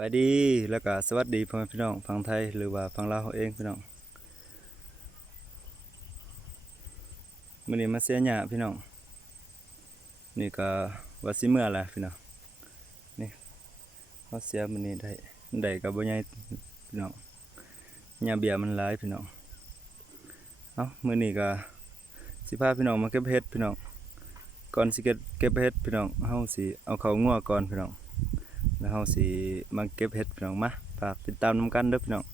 บายดีแล้วก็สวัสดีพ่อแม่พี่น้องฝั่งไทยหรือว่าฝั่งลาวเราเองพี่น้องมื้อนี้มาเสียหญ้าพี่น้องนี่ก็ว่าสิเมื่อละพี่น้องนี่เฮาเสียมื้อนี้ได้ก็บ่ใหญ่พี่น้องหญ้าเบี้ยมันหลายพี่น้องเอ้ามื้อนี้ก็สิพาพี่น้องมาเก็บเห็ดพี่น้องก่อนสิเก็บเห็ดพี่น้องเฮาสิเอาเข้างัวก่อนพี่น้องแล้วเฮาสิมาเก็บเห็ดพี่น้องมาฝากติดตามนำกันเด้อพี่น้อง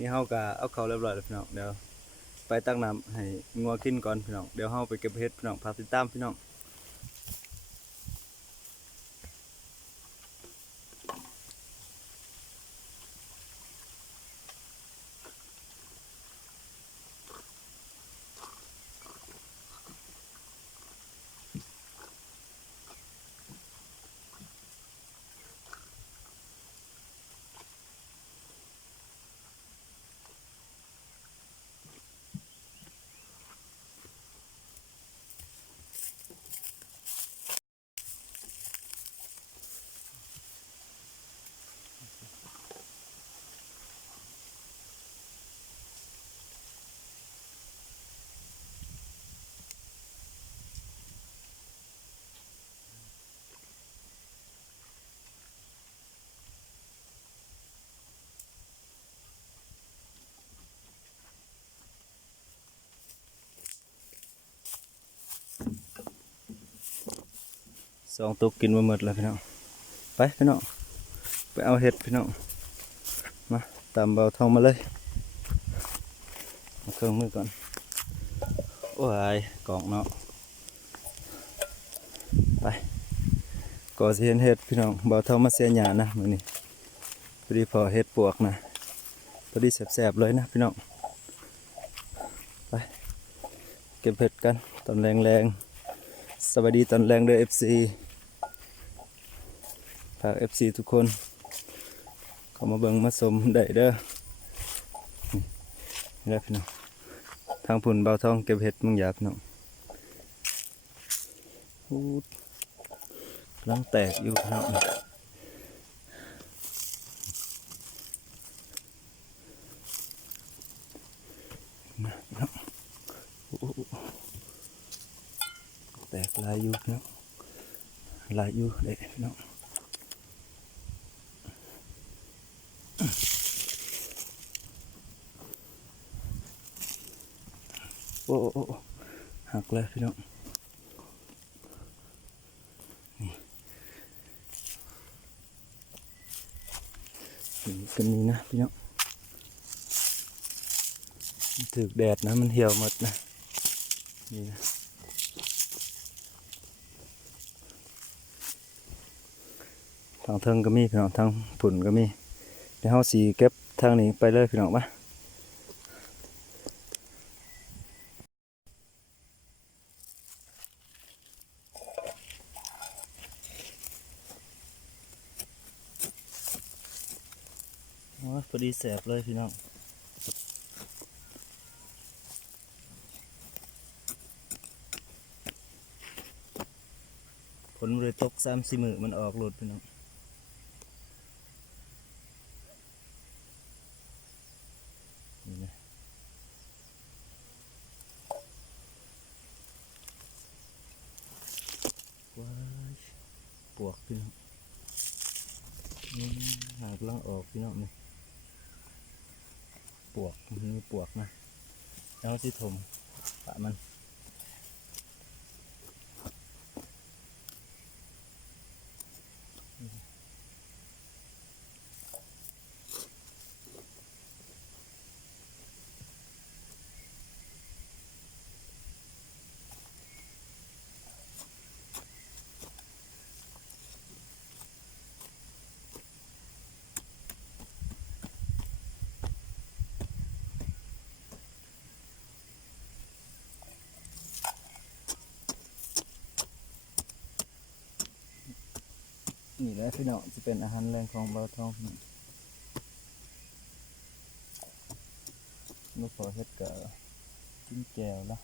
นี่เฮาก็เอาเข้าเรียบร้อยแล้วพี่น้องเดี๋ยวไปตักน้ำให้งัวกินก่อนพี่น้องเดี๋ยวเฮาไปเก็บเห็ดพี่น้องพากติดตามพี่น้องสองตุกกินมาหมดแล้วพี่น้องไปพี่น้องไปเอาเห็ดพี่น้องมาตามเบาทองมาเลยมาเครื่องมือก่อนโอ้ยกล่องเนาะไปก่อสิเห็นเห็ดพี่น้องเบาทองมาเสียหญ้านะมื้อนี้พอดีพอเห็ดปวกนะพอดีแสบๆเลยนะพี่น้องไปเก็บเห็ดกันตอนแรงๆสวัสดีตอนแรงเด้อ FC ฝาก FC ทุกคนเข้ามาเบิ่งมาชมได้เด้อนี่แหละพี่น้องทางพุ่นเบาทองเก็บเห็ดมึงหยาบพี่น้องอู้กำลังแตกอยู่พี่น้องนะพี่น้องอู้แตกลายอยู่พี่น้องลายอยู่เด้พี่น้องโอ้หักเลยพี่น้องนี่กันนี้นะพี่น้องถึกแดดนะมันเหี่ยวหมดนะนี่นะทางเทิงก็มีพี่น้องทางฝุ่นก็มีเดี๋ยวเฮาสีเก็บทางนี้ไปเลยพี่น้องปะพอดีแสบเลยพี่น้องผลเลยตก3-4 มื้อมันออกหลุดพี่น้องนี่นะว้ายปวกพี่น้องหากลังออกพี่น้องนี่ปวกมันมีปวกนะแล้วสิถม ปะมันนี่แหละพี่น้องจะเป็นอาหารแรงของเบาทองลูกขอเฮ็ดกับกินแก้วละ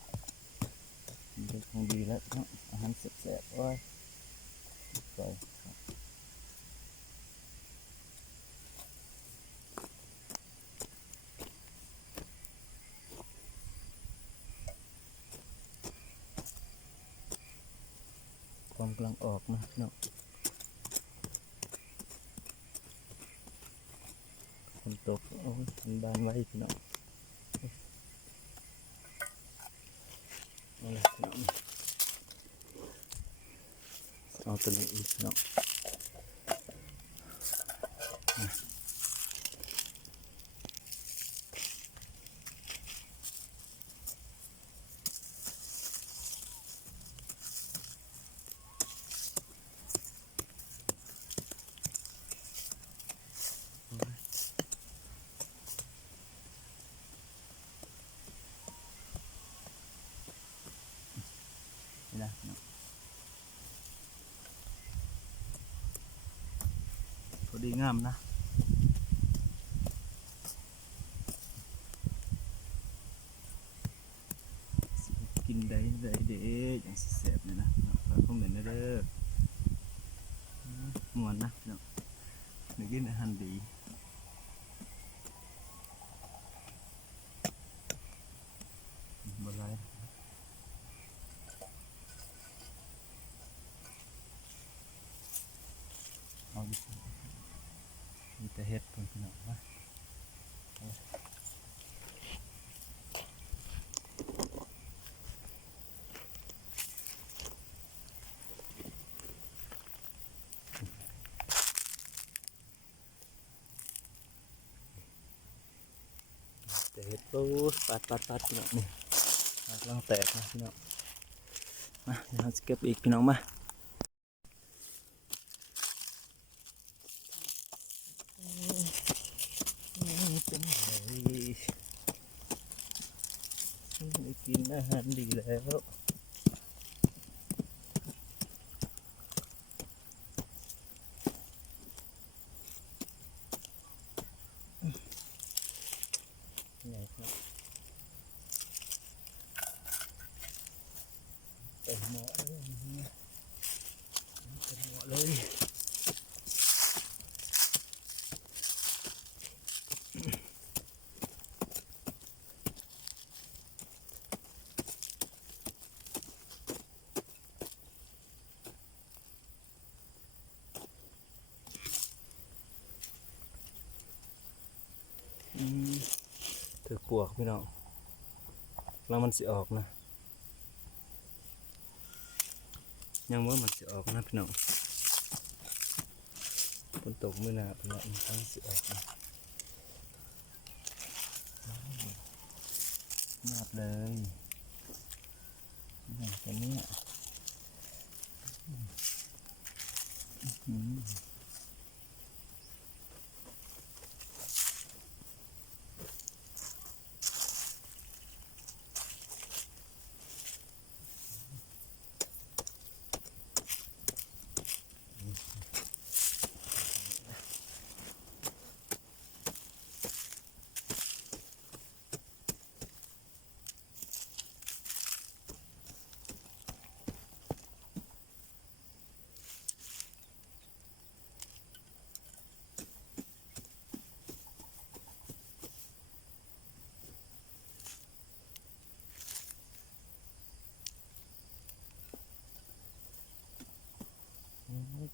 มันเป็นของดีแล้วเนาะอาหารแซ่บๆโอ้ยใส่ความกำลังออกนะเนาะฝนตกโอ้ยมันบานไว้พี่น้องเอาเลยพี่น้องเอาตัวนี้อีกเนาะนี่นะเนาะพอดีงามนะกินได้เด้อย่างสิแซ่บเลยนะฝากคอมเมนต์เด้อม่วนนะเนาะได้กินอาหารดีบ่หลายเอาดิมีแต่เฮ็ดเพิ่นพี่น้องนะแต่เฮ็ดโอ้ปัดพี่น้องนี่กำลังแตกนะพี่น้องมาเดี๋ยวเราจะเก็บอีกพี่น้องมาเป็นไงได้กินอาหารดีแล้วไงครับเต็มหม้อเลยเต็มหม้อเลยถือกวกพี่น้องแล้วมันสิออกนะยังว่ามันสิออกนะพี่น้องฝนตกมื้อหน้าพี่น้องมันสิออกนะงาบเลยอย่างตัวเนี้ย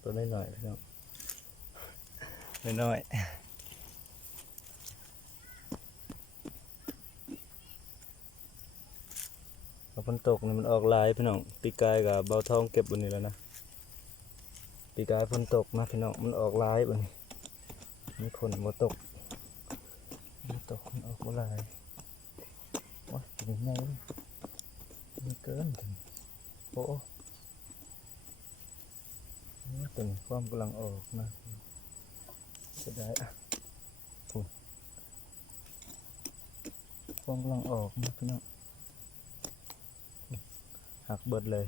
ตัวน้อยๆพี่น้องน้อย ฝนตกนี่มันออกหลายพี่น้องปีกายกับเบาทองเก็บบนนี้แล้วนะปีกายฝนตกนะพี่น้องมันออกหลายบนนี้มีคนมาตกมันตกมันออกหลายว้าเป็นยังไงมันเกินถึงโอ้นี่เป็นความกำลังออกนะจะได้อะความกำลังออกนะพี่น้องหักเบิดเลย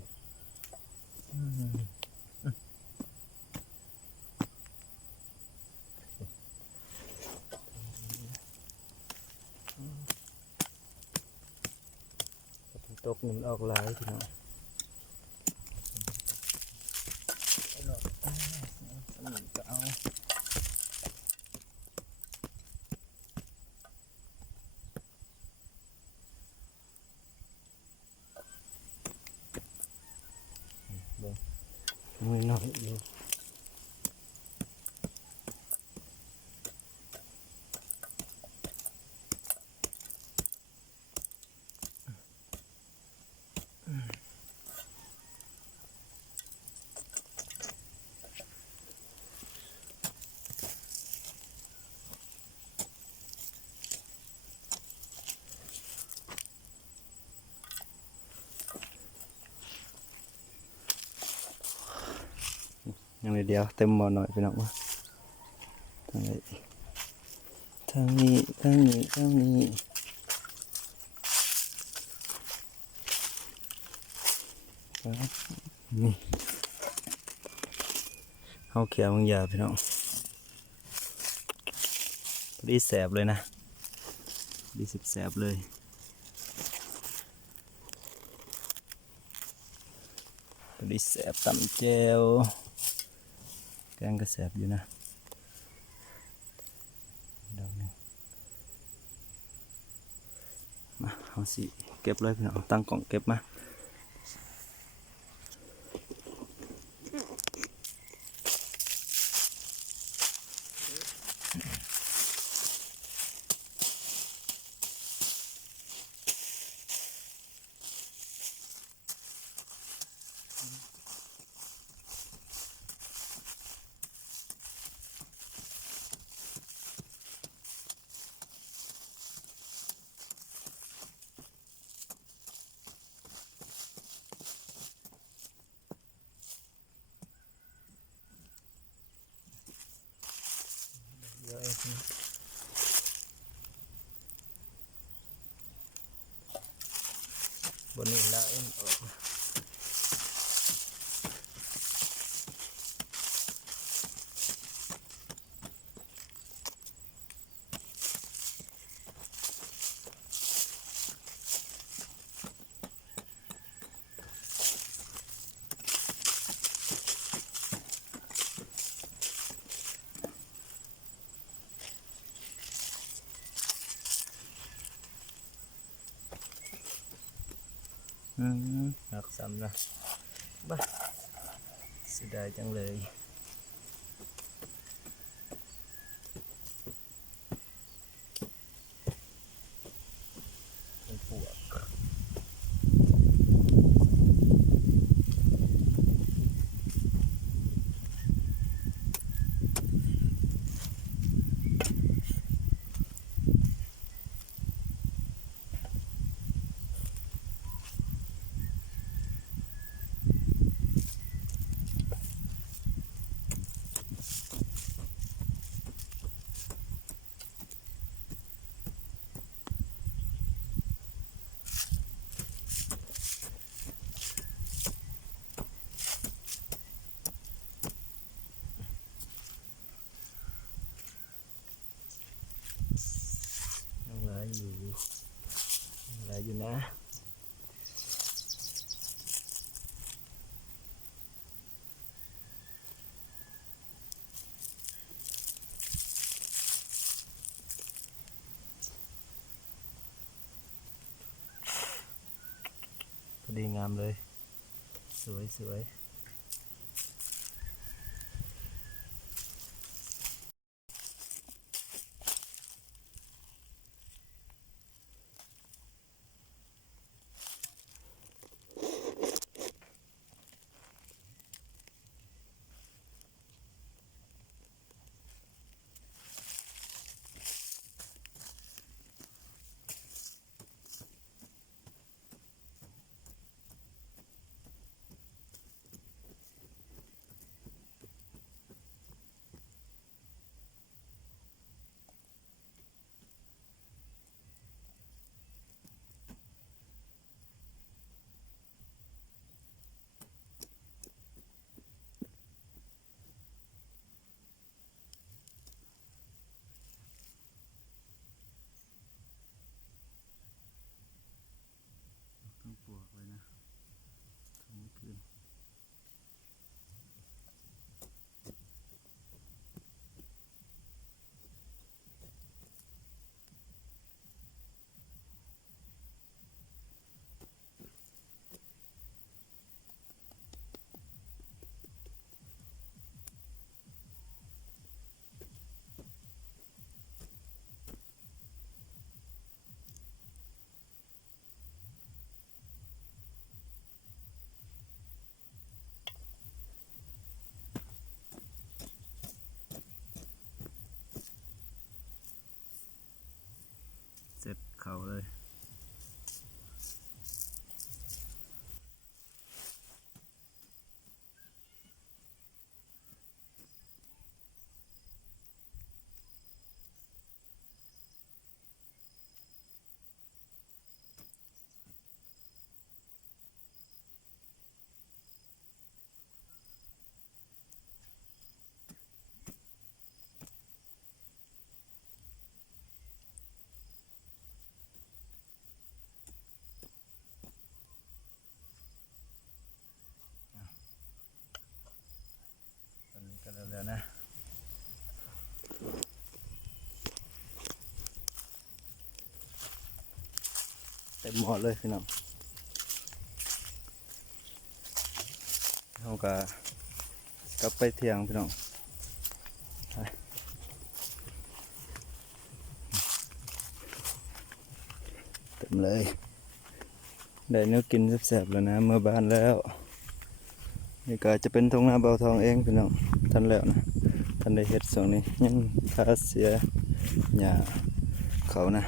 ตกนี่มันออกหลายพี่น้องก็เอามือหน่อยอยู่ยังไงเดียวเต็มหมอหน่อยพี่น้องว่าทางไหนทางนี้ทางนี้ทางนี้นี่เอาเขียวบางอย่างพี่น้องพอดีแสบเลยนะดีสิบแสบเลยพอดีแสบตำแจวแกงก็แสบอยู่นะดอกนึงมาเอาสิเก็บเลยพี่น้องตั้งกล่องเก็บมาบนนี้ละเอ็นออกหักซ้ำนะบ้าเสียดายจังเลยเป็นปวกอะไรอยู่นะพอดีงามเลยสวยสวย เสร็จเขาเลยตอนนี้ก็เร็วๆนะเต็มหมดเลยพี่น้องเขาก็กลับไปเที่ยงพี่น้องไปเต็มเลยได้เนื้อกินแซ่บๆแล้วนะเมื่อบ้านแล้วนี่ก็จะเป็นทงนาเบาทองเองพี่น้องทันแล้วนะทันได้เฮ็ดส่วนนี้ยังคาเสียหญ้าเขานะ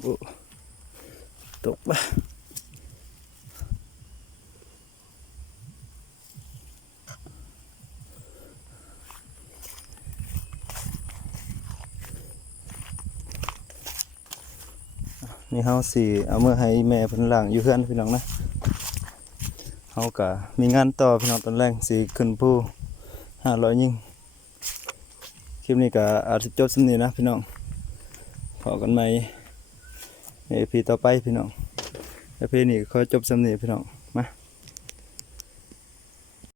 โอ้ตกปะนี่เฮาสิเอาเมื่อให้แม่เพิ่นล้างอยู่เฮือนพี่น้องนะเฮาก็มีงานต่อพี่น้องตอนแรกสิขึ้นภู500ยิ่งคลิปนี้ก็อาจสิจบส่ำนี้นะพี่น้องพอกันใหม่ใน EP ต่อไปพี่น้อง EP นี้ขอจบส่ำนี้พี่น้อง